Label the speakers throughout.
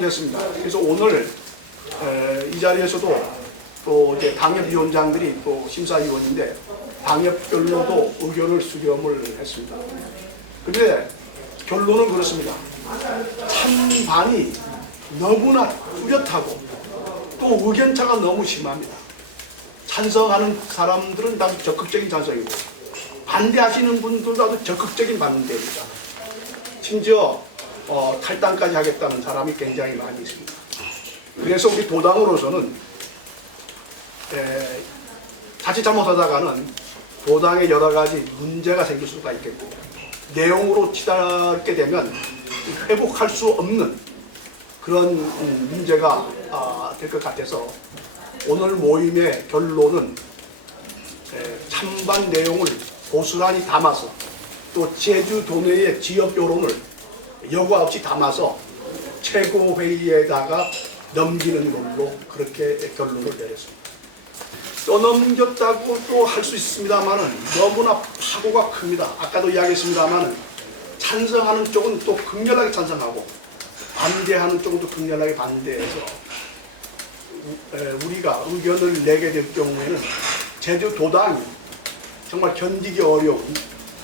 Speaker 1: 됐습니다. 그래서 오늘 에, 이 자리에서도 또 이제 당협위원장들이 또 심사위원인데 당협별로도 의견을 수렴을 했습니다. 근데 결론은 그렇습니다. 찬반이 너무나 뚜렷하고 또 의견차가 너무 심합니다. 찬성하는 사람들은 아주 적극적인 찬성이고 반대하시는 분들도 아주 적극적인 반대입니다. 심지어 어, 탈당까지 하겠다는 사람이 굉장히 많이 있습니다. 그래서 우리 도당으로서는 에, 자칫 잘못하다가는 도당에 여러 가지 문제가 생길 수가 있겠고 내용으로 치닫게 되면 회복할 수 없는 그런 음, 문제가 아, 될것 같아서 오늘 모임의 결론은 에, 찬반 내용을 고스란히 담아서 또 제주 도 내의 지역 여론을 여과 없이 담아서 최고회의에다가 넘기는 걸로 그렇게 결론을 내렸습니다. 떠넘겼다고 또 할 수 있습니다만은 너무나 파고가 큽니다. 아까도 이야기했습니다만은 찬성하는 쪽은 또 극렬하게 찬성하고 반대하는 쪽은 또 극렬하게 반대해서 우리가 의견을 내게 될 경우에는 제주 도당이 정말 견디기 어려운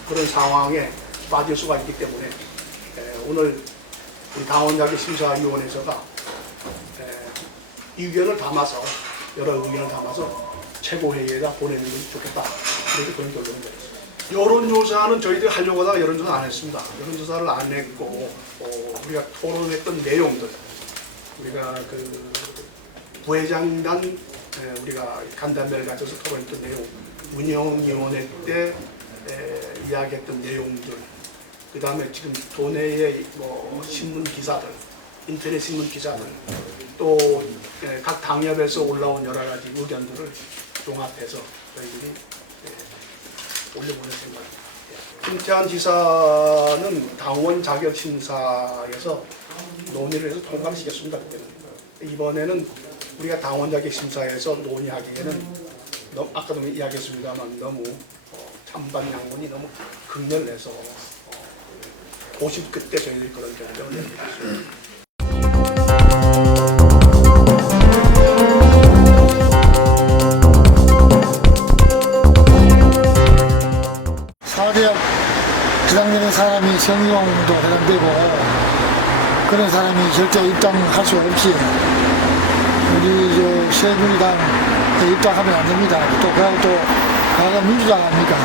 Speaker 1: 그런 상황에 빠질 수가 있기 때문에 에, 오늘 우리 당원자기 심사위원회에서가 에, 의견을 담아서 여러 의견을 담아서 최고회의에다 보내는 게 좋겠다. 그래서 그런 결론을 내렸습니다. 여론조사는 저희들이 하려고 하다가 여론조사 안 했습니다. 여론조사를 안 했고 어, 우리가 토론했던 내용들 우리가 그 부회장단 에, 우리가 간담회를 가져서 토론했던 내용 운영위원회 때 에, 이야기했던 내용들 그 다음에 지금 도내의 뭐 신문 기사들 인터넷 신문 기사들 또 각 당협에서 올라온 여러 가지 의견들을 종합해서 저희들이 예, 올려보낼 생각입니다. 예. 김태환 지사는 당원 자격 심사에서 논의를 해서 통과를 시켰습니다. 그때는 이번에는 우리가 당원 자격 심사에서 논의하기에는 너무 아까도 이야기했습니다만 너무 어, 찬반 양론이 너무 극렬해서 어, 고심 끝에 저희들이 그런 결정을 내렸습니다.
Speaker 2: 사대학 주장되는 사람이 성희롱도 해당되고 그런 사람이 절대 입당할 수 없이 우리 저 새누리당에 입당하면 안 됩니다. 또 그하고 또 가가 민주당 아닙니까?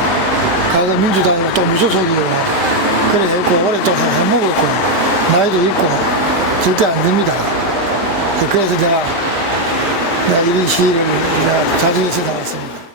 Speaker 2: 가가 민주당이고 또 무소속이고 그래 했고 오래 또 해먹었고 나이도 있고 절대 안 됩니다. 그래서 내가 내가 이런 시위를 내가 자주 해서 나왔습니다.